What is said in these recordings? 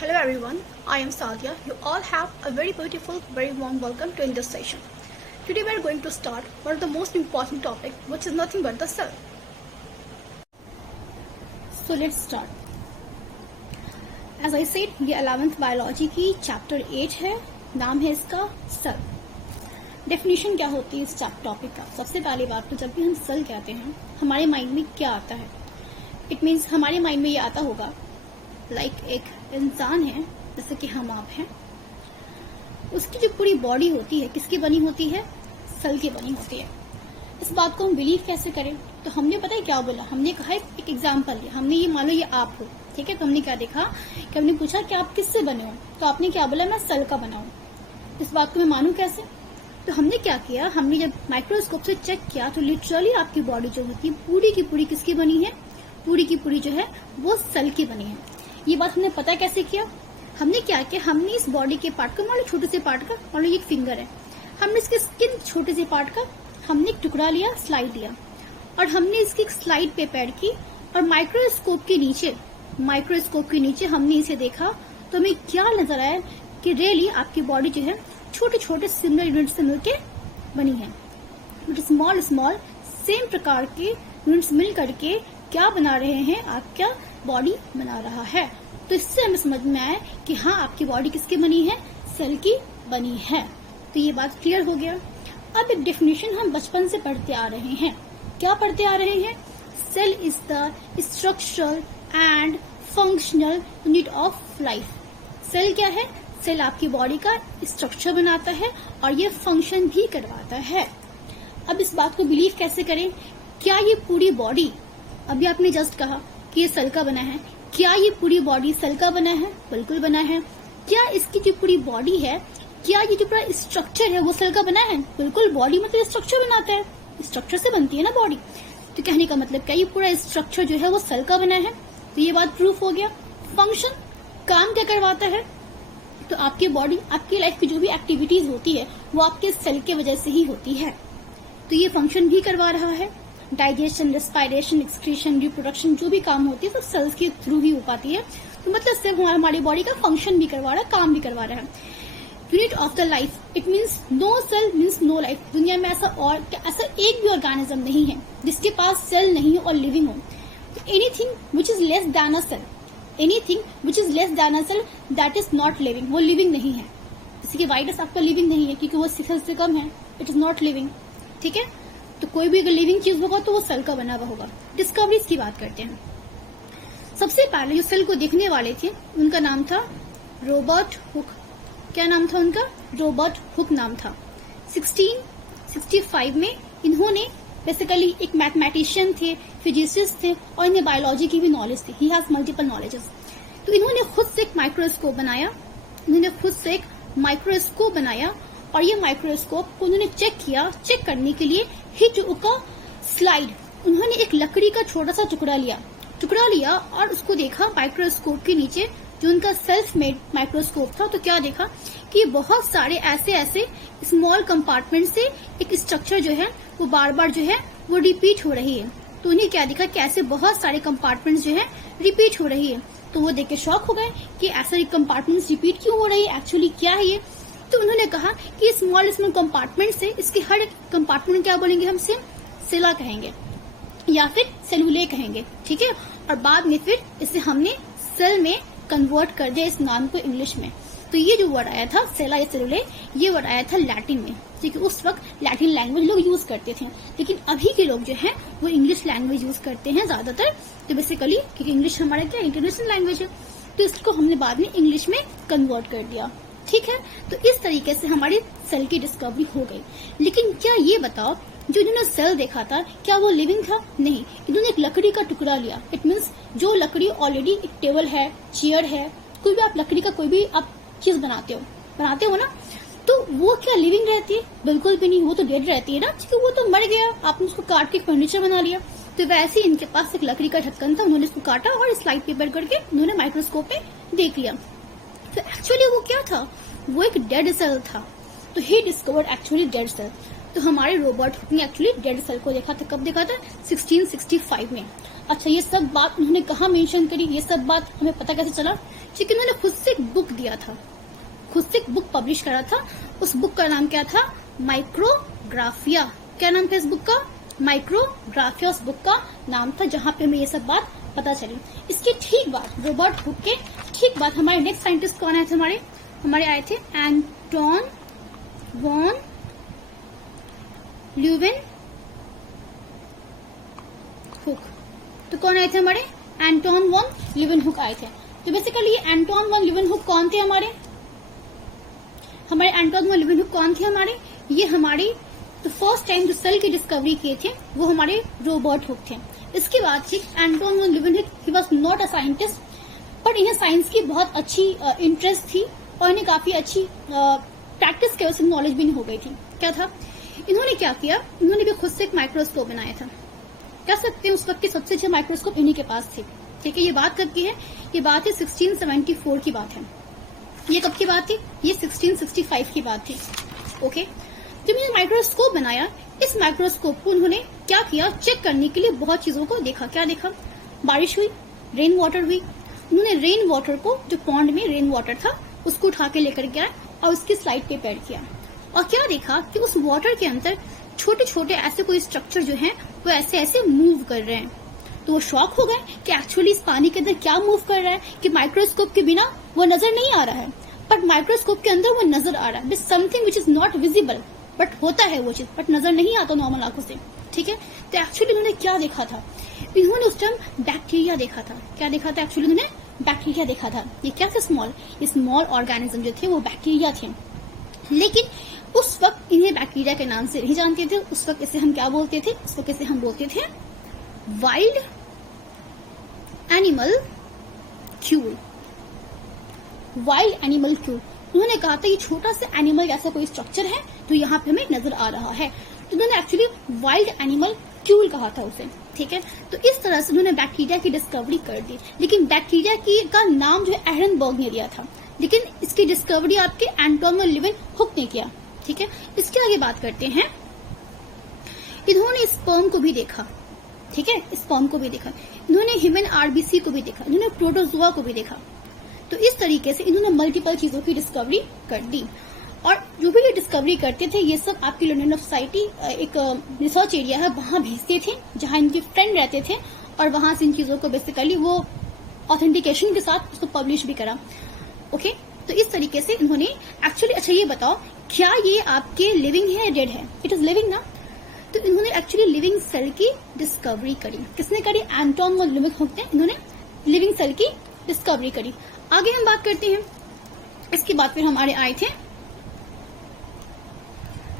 Hello everyone, I am Sadia. You all have a very beautiful, very warm welcome to in this session. Today we are going to start one of the most important topic, which is nothing but the cell. So let's start. As I said, ये 11th biology की chapter 8 है, नाम है इसका cell. Definition क्या होती है इस टॉपिक का? सबसे पहली बात तो जब भी हम सेल कहते हैं हमारे माइंड में क्या आता है? इट मीन्स हमारे माइंड में ये आता होगा लाइक एक इंसान है, जैसे कि हम आप हैं, उसकी जो पूरी बॉडी होती है किसकी बनी होती है? सेल की बनी होती है. इस बात को हम बिलीव कैसे करें? तो हमने पता है क्या बोला? हमने कहा एक एग्जाम्पल लिया. हमने ये मान लो ये आप हो, ठीक है? तो हमने क्या देखा कि हमने पूछा कि आप किससे बने हो, तो आपने क्या बोला? मैं सेल का बना हूं. इस बात को मैं मानूं कैसे? तो हमने क्या किया, हमने जब माइक्रोस्कोप से चेक किया तो लिटरली आपकी बॉडी जो होती है पूरी की पूरी किसकी बनी है? पूरी की पूरी जो है वो सेल की बनी है. ये बात हमने पता कैसे किया? हमने क्या किया, हमने इस बॉडी के पार्ट का, मान लो छोटे से पार्ट का, मान लो एक फिंगर है, हमने इसके स्किन छोटे से पार्ट का हमने एक टुकड़ा लिया, स्लाइड लिया, और हमने इसकी स्लाइड प्रिपेयर की, और माइक्रोस्कोप के नीचे हमने इसे देखा तो हमें क्या नजर आया कि रियली आपकी बॉडी जो है छोटे छोटे सिमिलर यूनिट से मिलकर बनी है. स्मॉल स्मॉल सेम प्रकार के यूनिट्स मिल करके क्या बना रहे हैं? आपका बॉडी बना रहा है. तो इससे हमें समझ में आया कि हाँ, आपकी बॉडी किसकी बनी है? सेल की बनी है. तो ये बात क्लियर हो गया. अब एक डेफिनेशन हम बचपन से पढ़ते आ रहे हैं. क्या पढ़ते आ रहे हैं? Cell is the structural and functional unit of life. Cell क्या है? सेल आपकी बॉडी का स्ट्रक्चर बनाता है और ये फंक्शन भी करवाता है. अब इस बात को बिलीव कैसे करें? क्या ये पूरी बॉडी, अभी आपने जस्ट कहा कि ये सेल का बना है, क्या ये पूरी बॉडी सेल का बना है? बिल्कुल बना है. क्या इसकी जो पूरी बॉडी है, क्या ये जो पूरा स्ट्रक्चर है वो सेल का बना है? बिल्कुल. बॉडी मतलब स्ट्रक्चर बनाता है, स्ट्रक्चर से बनती है ना बॉडी. तो कहने का मतलब क्या ये पूरा स्ट्रक्चर जो है वो सेल का बना है? तो ये बात प्रूफ हो गया. फंक्शन, काम क्या करवाता है? तो आपकी बॉडी, आपकी लाइफ की जो भी एक्टिविटीज होती है वो आपके सेल की वजह से ही होती है. तो ये फंक्शन भी करवा रहा है. डाइजेशन, रेस्पिरेशन, एक्सक्रीशन, रिप्रोडक्शन जो भी काम होती है तो सेल्स के थ्रू ही हो पाती है. तो मतलब सिर्फ हमारी बॉडी का फंक्शन भी करवा रहा है, काम भी करवा रहा है. Unit of the life, it means no cell means no life. दुनिया में ऐसा एक भी ऑर्गेनिज्म नहीं है जिसके पास सेल नहीं हो और लिविंग हो. Anything which is less than a cell, anything which is less than a cell that is not living. वो लिविंग नहीं है. जैसे कि वायरस आपका लिविंग नहीं है क्योंकि वो सेल से कम है, इट इज नॉट लिविंग. ठीक है? तो कोई भी अगर लिविंग चीज होगा तो वो सेल का बना हुआ होगा. डिस्कवरीज की बात करते हैं. सबसे पहले जो सेल को देखने वाले थे उनका नाम था रॉबर्ट हुक. क्या नाम था उनका? रॉबर्ट हुक नाम था. 1665 में इन्होंने बेसिकली एक मैथमेटिशियन थे, फिजिसिस्ट थे, और इन्हें बायोलॉजी की भी नॉलेज थी. He has multiple knowledges. तो इन्होंने खुद से एक माइक्रोस्कोप बनाया, और ये माइक्रोस्कोप को उन्होंने चेक किया. चेक करने के लिए हिट का स्लाइड, उन्होंने एक लकड़ी का छोटा सा टुकड़ा लिया और उसको देखा माइक्रोस्कोप के नीचे जो उनका सेल्फ मेड माइक्रोस्कोप था. तो क्या देखा कि बहुत सारे ऐसे स्मॉल कंपार्टमेंट से एक स्ट्रक्चर जो है वो बार बार जो है वो रिपीट हो रही है. तो उन्हें क्या देखा कि ऐसे बहुत सारे कंपार्टमेंट्स जो है रिपीट हो रही है. तो वो देख के शॉक हो गए कि ऐसे कंपार्टमेंट्स रिपीट क्यों हो रही है, एक्चुअली क्या है ये. तो उन्होंने कहा कि स्मॉल कंपार्टमेंट से इसके हर एक कंपार्टमेंट क्या बोलेंगे, हम सेला कहेंगे या फिर सेलुले कहेंगे. ठीक है? और बाद में फिर इसे हमने सेल में कन्वर्ट कर दिया इस नाम को इंग्लिश में. तो ये जो वर्ड आया था सेला या सेलुले, ये वर्ड आया था लैटिन में, क्योंकि उस वक्त लैटिन लैंग्वेज लोग यूज करते थे. लेकिन अभी के लोग जो है वो इंग्लिश लैंग्वेज यूज करते हैं ज्यादातर. तो बेसिकली क्योंकि इंग्लिश हमारा क्या इंटरनेशनल लैंग्वेज है, तो इसको हमने बाद में इंग्लिश में कन्वर्ट कर दिया. ठीक है? तो इस तरीके से हमारी सेल की डिस्कवरी हो गई. लेकिन क्या ये बताओ, जो इन्होंने सेल देखा था क्या वो लिविंग था? नहीं. इन्होंने एक लकड़ी का टुकड़ा लिया. इट मीन्स जो लकड़ी ऑलरेडी एक टेबल है, चेयर है, कोई भी आप लकड़ी का कोई भी आप चीज बनाते हो ना, तो वो क्या लिविंग रहती है? बिल्कुल भी नहीं. वो तो डेड रहती है ना, क्योंकि वो तो मर गया, आपने उसको काट के फर्नीचर बना लिया. तो वैसे ही इनके पास एक लकड़ी का ढक्कन था, उन्होंने उसको काटा और स्लाइड पेपर करके उन्होंने माइक्रोस्कोप में देख लिया. तो एक्चुअली वो क्या था? वो एक डेड सेल था. तो he discovered actually dead cell. तो हमारे रॉबर्ट हुक ने एक्चुअली डेड सेल को देखा था. कब देखा था? 1665 में. अच्छा, ये सब बात उन्होंने कहाँ मेंशन करी, ये सब बात हमें पता कैसे चला? क्योंकि उन्होंने खुद से एक बुक दिया था, खुद से एक बुक पब्लिश करा था। उस बुक का नाम क्या था? माइक्रोग्राफिया। क्या नाम था इस बुक का? माइक्रोग्राफिया उस बुक का नाम था, जहां पे हमें ये सब बात पता चली। इसके ठीक बाद, रॉबर्ट हुक के ठीक बाद हमारे नेक्स्ट साइंटिस्ट कौन आए थे? हमारे आए थे एंटोन वॉन ल्यूवेनहुक। तो कौन आए थे? हमारे एंटोन वॉन ल्यूवेनहुक आए थे। तो बेसिकली एंटोन वॉन ल्यूवेनहुक कौन थे? हमारे एंटोन वॉन ल्यूवेनहुक कौन थे? ये हमारे तो फर्स्ट टाइम जो सेल की डिस्कवरी किए थे वो हमारे रॉबर्ट हुक थे। इसके बाद से Anton von Leeuwenhoek, he was not a scientist, पर इन्हें साइंस की बहुत अच्छी इंटरेस्ट थी और इन्हें काफी अच्छी प्रैक्टिस की वजह से नॉलेज भी हो गई थी। क्या था? इन्होंने क्या किया? इन्होंने भी खुद से एक माइक्रोस्कोप बनाया था। कह सकते हैं उस वक्त के सबसे अच्छे माइक्रोस्कोप इन्हीं के पास थे। ठीक है, ये बात कब की है? ये बात है 1674 की बात है। ये कब की बात थी? ये 1665 की बात थी। ओके, जब इन्होंने माइक्रोस्कोप बनाया, इस माइक्रोस्कोप को उन्होंने क्या किया? चेक करने के लिए बहुत चीजों को देखा। क्या देखा? बारिश हुई, रेन वाटर हुई। उन्होंने रेन वाटर को, जो पॉन्ड में रेन वाटर था, उसको उठा के लेकर गया और उसकी स्लाइड पे पैड किया। और क्या देखा कि उस वाटर के अंदर छोटे छोटे ऐसे कोई स्ट्रक्चर जो हैं वो ऐसे ऐसे मूव कर रहे हैं। तो वो शॉक हो गए कि एक्चुअली इस पानी के अंदर क्या मूव कर रहा है, कि माइक्रोस्कोप के बिना वो नजर नहीं आ रहा है, बट माइक्रोस्कोप के अंदर वो नजर आ रहा है। Something which is not visible, but होता है वो चीज, बट नजर नहीं आता नॉर्मल आंखों से। ठीक है, तो एक्चुअली उन्होंने क्या देखा था? इन्होंने उस टाइम बैक्टीरिया देखा था। क्या देखा था? एक्चुअली उन्होंने बैक्टीरिया देखा था। ये क्या थे? स्मॉल ऑर्गेनिज्म जो थे वो बैक्टीरिया थे। लेकिन उस वक्त इन्हें बैक्टीरिया के नाम से नहीं जानते थे। उस वक्त इसे हम क्या बोलते थे? उस वक्त इसे हम बोलते थे wild animal Kiul. Wild animal Kiul. उन्होंने कहा था ये छोटा सा एनिमल जैसा कोई स्ट्रक्चर है जो यहाँ पे हमें नजर आ रहा है। तो उन्होंने एक्चुअली वाइल्ड एनिमल क्यूल कहा था उसे। ठीक है, तो इस तरह से उन्होंने बैक्टीरिया की डिस्कवरी कर दी। लेकिन बैक्टीरिया की का नाम जो है एहरनबर्ग ने दिया था, लेकिन इसकी डिस्कवरी आपके एंटोन वॉन ल्यूवेनहुक ने किया। ठीक है, इसके आगे बात करते हैं। इन्होंने स्पर्म को भी देखा। ठीक है, स्पर्म को भी देखा। इन्होंने ह्यूमन आरबीसी को भी देखा। इन्होंने प्रोटोजोआ को भी देखा। तो इस तरीके से इन्होंने मल्टीपल चीजों की डिस्कवरी कर दी। और जो भी ये डिस्कवरी करते थे, ये सब आपकी लंडन सोसाइटी एक रिसर्च एरिया है, वहां भेजते थे जहां इनके फ्रेंड रहते थे, और वहां से इन चीजों को बेसिकली वो ऑथेंटिकेशन के साथ उसको पब्लिश भी करा। ओके, तो इस तरीके से इन्होंने एक्चुअली, अच्छा ये बताओ, क्या ये आपके लिविंग है या डेड है? इट इज लिविंग ना। तो इन्होंने एक्चुअली लिविंग सेल की डिस्कवरी करी। किसने करी? एंटोन वॉन ल्यूवेनहुक ने। इन्होंने लिविंग सेल की डिस्कवरी करी। आगे हम बात करते हैं। इसके बाद फिर हमारे आए थे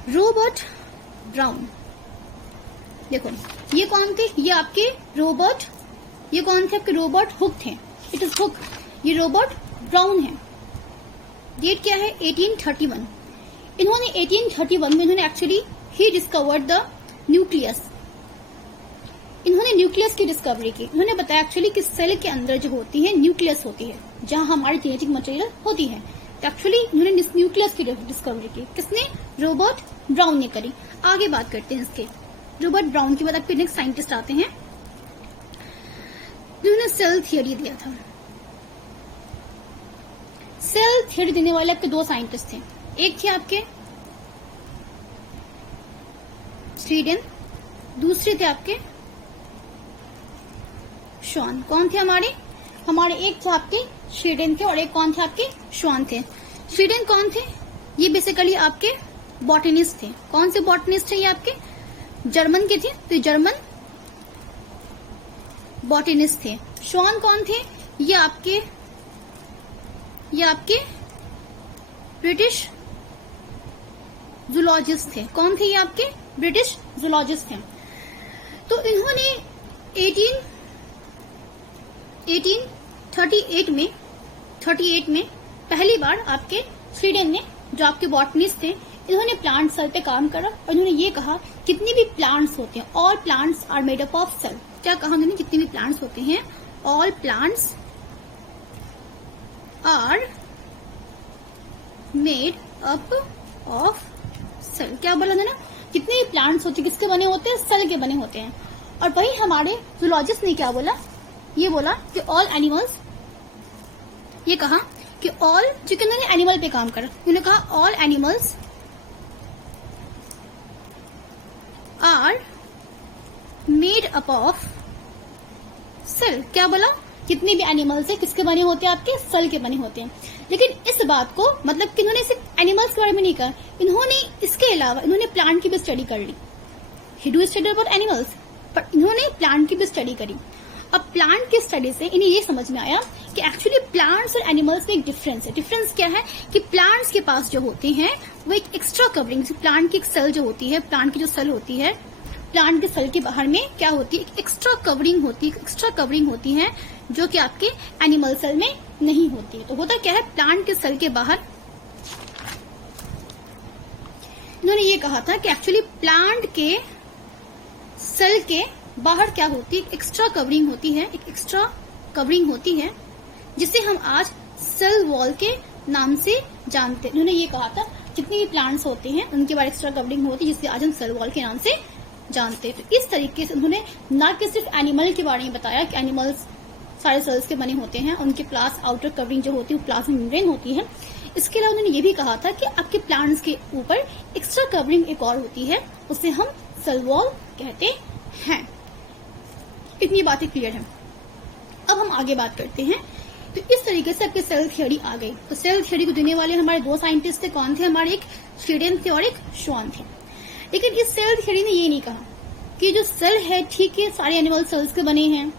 रॉबर्ट ब्राउन। देखो ये कौन थे? ये आपके रॉबर्ट, ये कौन थे? आपके रॉबर्ट हुक थे। It is hook. ये रॉबर्ट ब्राउन है। डेट क्या है? 1831। इन्होंने 1831 में इन्होंने actually he discovered the nucleus. इन्होंने न्यूक्लियस की डिस्कवरी की। इन्होंने बताया एक्चुअली कि सेल के अंदर जो होती है न्यूक्लियस होती है, जहां हमारी जेनेटिक मटेरियल होती है। तो एक्चुअली इन्होंने न्यूक्लियस की डिस्कवरी की। किसने? रॉबर्ट ब्राउन ने करी। आगे बात करते हैं इसके। रॉबर्ट ब्राउन के बाद आपके नेक्स्ट साइंटिस्ट आते हैं जिन्होंने सेल थियरी दिया था। सेल थियरी देने वाले आपके दो साइंटिस्ट थे। एक थे आपके स्वीडन, दूसरे थे आपके श्वान। कौन थे हमारे एक थे आपके स्वीडन थे और एक कौन थे? आपके श्वान थे। स्वीडन कौन थे? ये बेसिकली आपके बॉटनिस्ट थे। कौन से बॉटनिस्ट थे? ये आपके जर्मन के थे, तो जर्मन बॉटनिस्ट थे। श्वान कौन थे? ये आपके ब्रिटिश जूलॉजिस्ट थे। कौन थे? ये आपके ब्रिटिश जूलॉजिस्ट थे। तो इन्होंने 1838 में पहली बार आपके स्वीडन ने, जो आपके बॉटनिस्ट थे, इन्होंने प्लांट सेल पे काम करा और इन्होंने ये कहा कितने भी प्लांट्स होते हैं, all plants are made up of cell. क्या कहा उन्होंने? जितने भी प्लांट्स होते हैं, all plants are made up of cell. क्या बोला उन्होंने? जितने भी प्लांट्स होते हैं किसके बने होते हैं? सेल के बने होते हैं। और वही हमारे जूलॉजिस्ट ने क्या बोला, ये बोला कि ऑल एनिमल्स, ये कहा कि ऑल, क्योंकि उन्होंने एनिमल पे काम करा, उन्होंने कहा all animals are made up of cell. क्या बोला, कितने भी एनिमल्स है किसके बने होते हैं, आपके सेल के बने होते हैं। लेकिन इस बात को मतलब कि इन्होंने सिर्फ एनिमल्स के बारे में नहीं कहा, इन्होंने इसके अलावा इन्होंने प्लांट की भी स्टडी कर ली। He do study about animals, पर इन्होंने प्लांट की भी स्टडी करी। अब प्लांट की स्टडी से इन्हें ये समझ में आया कि एक्चुअली प्लांट्स और एनिमल्स में एक डिफरेंस है। डिफरेंस क्या है कि प्लांट्स के पास जो होते हैं वो एक एक्स्ट्रा कवरिंग, प्लांट की एक सेल जो होती है, प्लांट की जो सेल होती है, प्लांट के सेल के बाहर में क्या होती है, एक एक्स्ट्रा कवरिंग होती है जो कि आपके एनिमल सेल में नहीं होती है। तो होता क्या है, प्लांट के सेल के बाहर इन्होंने ये कहा था कि एक्चुअली प्लांट के सेल के बाहर क्या होती है, एक्स्ट्रा कवरिंग होती है जिसे हम आज सेल वॉल के नाम से जानते हैं। इन्होंने ये कहा था जितने भी प्लांट्स होते हैं उनके बाहर एक्स्ट्रा कवरिंग होती है जिसे आज हम सेल वॉल के नाम से जानते हैं। तो इस तरीके से उन्होंने न कि सिर्फ एनिमल के बारे में बताया कि एनिमल्स सारे सेल्स के बने होते हैं, उनके प्लास आउटर कवरिंग जो होती है वो प्लाज्मा मेम्ब्रेन होती है। इसके अलावा उन्होंने ये भी कहा था कि आपके प्लांट्स के ऊपर एक्स्ट्रा कवरिंग एक और होती है, उसे हम सेल वॉल कहते हैं। इतनी बातें क्लियर है। अब हम आगे बात करते हैं। तो इस तरीके से आपके सेल थ्योरी आ गई। तो सेल थ्योरी को देने वाले हमारे दो साइंटिस्ट थे, कौन थे, हमारे एक श्रीडेन थे और एक श्वान थे। लेकिन इस सेल थ्योरी ने ये नहीं कहा कि जो सेल है ठीक है सारे एनिमल सेल्स के बने हैं,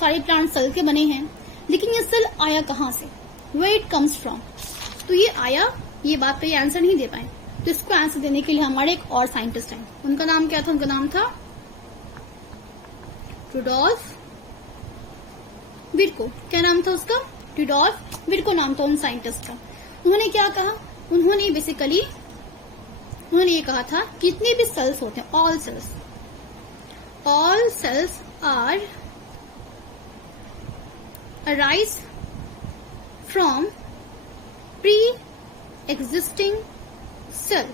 सारे प्लांट सेल के बने हैं, लेकिन ये सेल आया कहाँ से, वेयर इट कम्स फ्रॉम। तो ये आया, ये बात पे ये आंसर नहीं दे पाए। तो इसको आंसर देने के लिए हमारे एक और साइंटिस्ट हैं, उनका नाम क्या था, उनका नाम था रुडोल्फ विर्को। क्या नाम था उसका, रुडोल्फ विर्को नाम था उन साइंटिस्ट का। उन्होंने क्या कहा, उन्होंने बेसिकली ये कहा था कितने भी सेल्स होते हैं, all cells are arise from pre existing cell.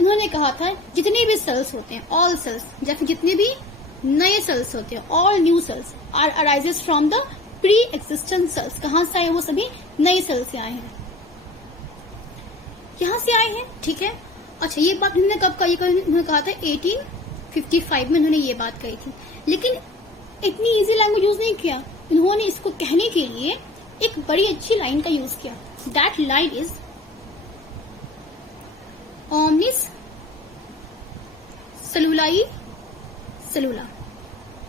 इन्होंने कहा था जितने भी सेल्स होते हैं, ऑल सेल्स, जैसे जितने भी नए सेल्स होते हैं, all new cells are arises from the pre existent cells. कहां से आए, वो सभी नए सेल्स से आए हैं, यहां से आए हैं, ठीक है। अच्छा, ये बात इन्होंने कब कही, इन्होंने कहा था 1855 में इन्होंने ये बात कही थी। लेकिन इतनी इजी लैंग्वेज यूज नहीं किया, इन्होंने इसको कहने के लिए एक बड़ी अच्छी लाइन का यूज किया। That line is omnis cellulae cellula.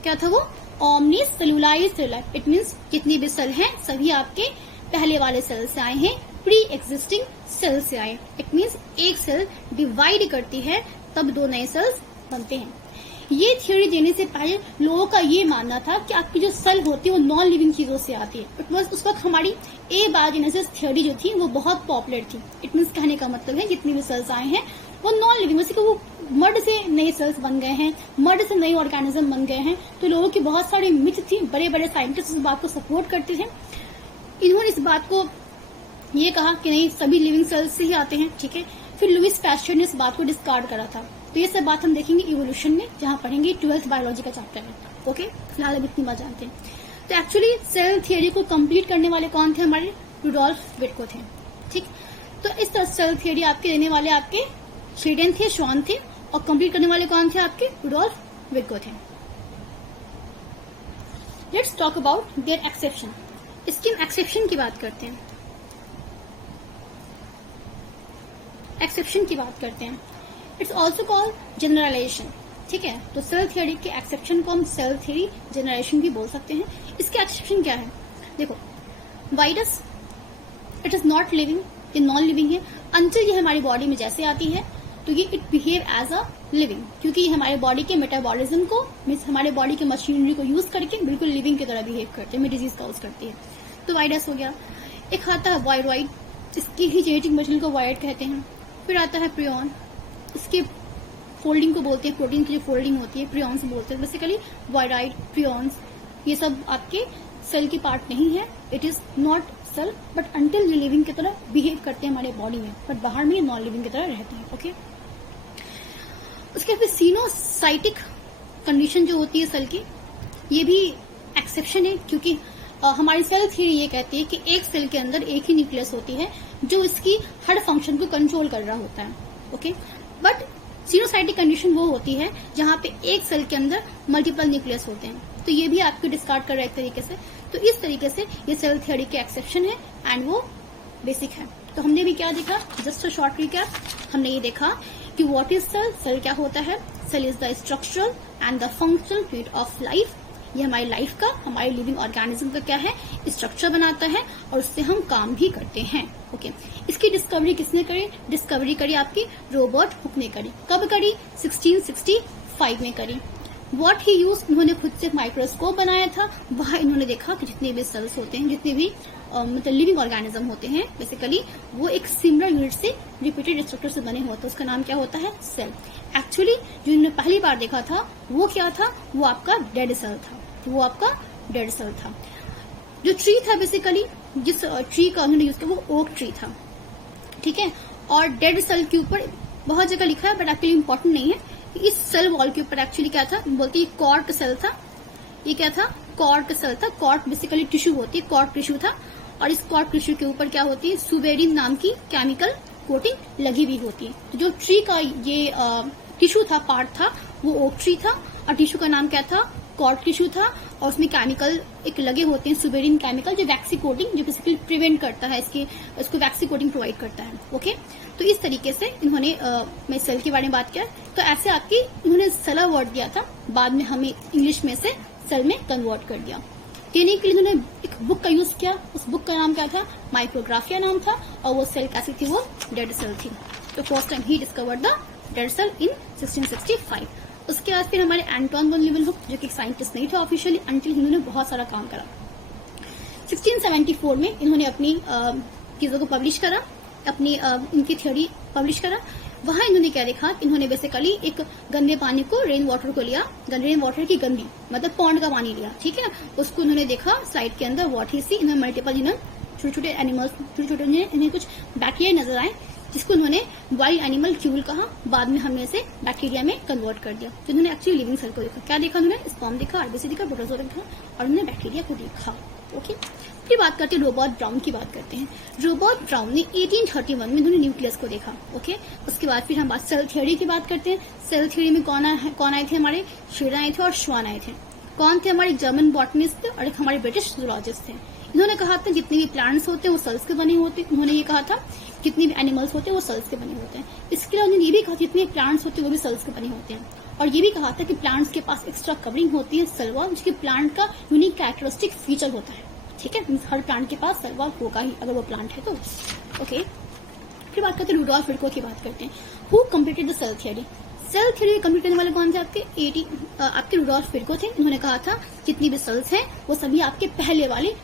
क्या था वो, omnis cellulae cellula. It means जितनी भी सेल हैं सभी आपके पहले वाले सेल से आए हैं, प्री एग्जिस्टिंग सेल से आए। इट मीन्स एक सेल डिवाइड करती है तब दो नए सेल्स बनते हैं। ये थ्योरी देने से पहले लोगों का ये मानना था कि आपकी जो सेल होती है वो नॉन लिविंग चीजों से आती है। इट मीन्स उस वक्त हमारी एबायोजेनेसिस थ्योरी जो थी वो बहुत पॉपुलर थी। इट मीन्स कहने का मतलब है जितनी भी सेल्स आए हैं वो नॉन लिविंग, जैसे कि वो मड से नए सेल्स बन गए हैं, मड से नए ऑर्गेनिज्म बन गए हैं। तो लोगों की बहुत सारी मिथ थी, बड़े बड़े साइंटिस्ट इस बात को सपोर्ट करते थे। इन्होंने इस बात को ये कहा कि नहीं सभी लिविंग सेल्स से ही आते हैं, ठीक है। फिर लुईस पैस्चर ने इस बात को डिस्कार्ड करा था। तो ये सब बात हम देखेंगे इवोल्यूशन में, जहां पढ़ेंगे 12th बायोलॉजी का चैप्टर में, ओके। फिलहाल अब इतनी बात जानते हैं। तो एक्चुअली सेल थियरी को कंप्लीट करने वाले कौन थे, हमारे रुडोल्फ विर्को थे, ठीक। तो इस तरह सेल थियरी आपके देने वाले आपके श्रीडेन थे, श्वान थे, और कंप्लीट करने वाले कौन थे, आपके रुडोल्फ विर्को थे। Let's talk about their exception. इसकी हम एक्सेप्शन की बात करते हैं, एक्सेप्शन की बात करते हैं। इट्स ऑल्सो कॉल्ड जनरलाइजेशन, ठीक है। तो सेल थियरी के एक्सेप्शन को हम सेल थियरी जनरलाइजेशन भी बोल सकते हैं। इसके एक्सेप्शन क्या है, देखो, virus it is not living, ये नॉन लिविंग है अंटिल ये हमारी बॉडी में जैसे आती है तो ये it behave as a living, क्योंकि ये हमारे बॉडी के मेटाबॉलिज्म को, मीन्स हमारे बॉडी के मशीनरी को यूज करके बिल्कुल लिविंग की तरह बिहेव करते हैं, डिजीज कॉज करती है। तो वायरस हो गया। एक आता है वायरॉइड, इसकी ही जेनेटिक मटेरियल को वायरड कहते हैं। फिर आता है प्रियॉन, इसके फोल्डिंग को बोलते हैं, प्रोटीन की जो फोल्डिंग होती है प्रियॉन से बोलते हैं। बेसिकली वायराइड, प्रियॉन्स, ये सब आपके सेल की पार्ट नहीं है, it is not cell, but until ये लिविंग की तरह बिहेव करते हैं हमारे बॉडी में, बट बाहर में ये नॉन लिविंग की तरह रहते हैं, ओके। उसके फिर सीनोसाइटिक कंडीशन जो होती है सेल की, ये भी एक्सेप्शन है, क्योंकि हमारी सेल थ्योरी ये कहती है कि एक सेल के अंदर एक ही न्यूक्लियस होती है जो इसकी हर फंक्शन को कंट्रोल कर रहा होता है। ओके, बट जीनोसाइटिक कंडीशन वो होती है जहां पे एक सेल के अंदर मल्टीपल न्यूक्लियस होते हैं। तो ये भी आपको डिस्कार्ड कर रहा है एक तरीके से। तो इस तरीके से ये सेल थ्योरी के एक्सेप्शन है एंड वो बेसिक है। तो हमने भी क्या देखा, जस्ट अ शॉर्ट रिकैप, हमने ये देखा कि व्हाट इज सेल, सेल क्या होता है। Cell is the structural and the functional unit of life. ये हमारी लाइफ का, हमारे लिविंग ऑर्गेनिज्म का क्या है, स्ट्रक्चर बनाता है और उससे हम काम भी करते हैं। ओके, इसकी डिस्कवरी किसने करी, डिस्कवरी करी आपकी रॉबर्ट हुक ने करी। कब करी, 1665 में करी। व्हाट ही यूज, इन्होंने खुद से माइक्रोस्कोप बनाया था, वहां इन्होंने देखा कि जितने भी सेल्स होते हैं, जितने भी मतलब लिविंग ऑर्गेनिज्म होते हैं, बेसिकली वो एक सिमिलर यूनिट से रिपीटेड स्ट्रक्चर से बने होते हैं। उसका नाम क्या होता है, सेल। एक्चुअली जो इन्होंने पहली बार देखा था वो क्या था, वो आपका डेड सेल था, वो आपका डेड सेल था। जो ट्री था बेसिकली, जिस ट्री का उन्होंने यूज किया वो ओक ट्री था, ठीक है। और डेड सेल के ऊपर बहुत जगह लिखा है बट एक्चुअली इंपॉर्टेंट नहीं है। इस सेल वॉल के ऊपर एक्चुअली क्या था, बोलते हैं कॉर्क सेल था। ये क्या था, कॉर्क सेल था। कॉर्क बेसिकली टिश्यू होती है, कॉर्क टिश्यू था। और इस कॉर्क टिश्यू के ऊपर क्या होती है, सुबेरिन नाम की केमिकल कोटिंग लगी हुई होती है। तो जो ट्री का ये टिश्यू था, पार्ट था, वो ओक ट्री था और टिश्यू का नाम क्या था, कॉर्क टिश्यू था। और उसमें केमिकल एक लगे होते हैं, सुबेरिन केमिकल, जो वैक्सी कोटिंग, जो बेसिकली प्रिवेंट करता है इसको वैक्सी कोटिंग प्रोवाइड करता है। ओके, तो इस तरीके से इन्होंने मैं सेल के बारे में बात किया। तो ऐसे आपकी इन्होंने सेल वर्ड दिया था, बाद में हमें इंग्लिश में से सेल में कन्वर्ट कर दिया। देने के लिए इन्होंने एक बुक का यूज किया। उस बुक का नाम क्या था, माइक्रोग्राफिया नाम था। और वो सेल कैसी थी, वो डेड सेल थी। तो first time he discovered the dead cell in 1665। उसके बाद फिर हमारे एंटोन वन लीवेनहुक, जो कि साइंटिस्ट नहीं थे ऑफिशियली, अंटिल इन्होंने बहुत सारा काम करा। 1674 में इन्होंने अपनी चीजों को पब्लिश करा, अपनी इनकी थ्योरी पब्लिश करा। वहां इन्होंने क्या देखा, इन्होंने बेसिकली एक गंदे पानी को, रेन वाटर को लिया, रेन वाटर की गंदी मतलब पॉन्ड का पानी लिया, ठीक है। उसको उन्होंने देखा स्लाइड के अंदर, व्हाट ही सी, इन्होंने मल्टीपल, छोटे छोटे एनिमल्स, छोटे छोटे इन्हें कुछ बैक्टीरिया नजर आए, जिसको उन्होंने वाइल्ड एनिमल क्यूल कहा। बाद में हमने इसे बैक्टीरिया में कन्वर्ट कर दिया। तो उन्होंने एक्चुअली लिविंग सेल को देखा। क्या देखा उन्होंने, स्पर्म देखा, आरबीसी देखा, प्रोटोजोआ देखा और उन्होंने बैक्टीरिया को देखा। ओके, फिर बात करते हैं रॉबर्ट ब्राउन की बात करते हैं। रॉबर्ट ब्राउन ने 1831 में इन्होंने न्यूक्लियस को देखा। ओके, उसके बाद फिर हम बात सेल थ्योरी की बात करते हैं। सेल थ्योरी में कौन आए थे, हमारे शेर आए थे और श्वान आए थे। कौन थे, हमारे जर्मन बॉटनिस्ट थे और एक हमारे ब्रिटिश जूलॉजिस्ट थे। इन्होंने कहा था जितने भी प्लांट्स होते हैं वो सेल्स के बने होते हैं। उन्होंने ये कहा था जितने भी एनिमल्स होते हैं वो सेल्स के बने होते हैं। इसके अलावा उन्होंने ये भी कहा जितने प्लांट्स होते हैं वो भी सेल्स के बने होते हैं। और ये भी कहा था कि प्लांट्स के पास एक्स्ट्रा कवरिंग होती है, सेल वॉल, जिसकी प्लांट का यूनिक कैरेक्टरिस्टिक फीचर होता है, ठीक है। हर प्लांट के पास सेल वॉल होगा ही अगर वो प्लांट है तो। ओके, फिर बात करते हैं रुडोल्फ विर्को की बात करते हैं। Who completed the cell theory. Cell theory complete करने वाले कौन थे, आपके रुडोल्फ विर्को थे। इन्होंने कहा था जितनी भी सेल्स हैं वो सभी आपके पहले वाले